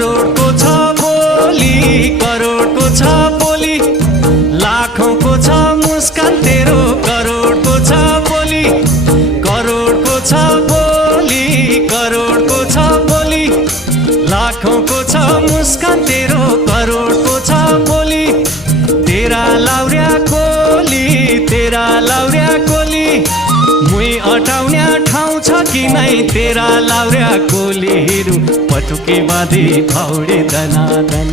करोडको छ बोली, करोडको छ बोली, लाखौंको छ मुस्कान तेरो। करोडको छ बोली, करोडको छ बोली, करोडको छ बोली, लाखौंको छ मुस्कान तेरो। करोडको छ बोली, तेरा लाउर्या कोली, तेरा लाउर्या कोली, मुई अटाउने ठाउँ छ कि नै तेरा लाउर्या कोलीहरू पटुके बाँधी पौडी दनादन।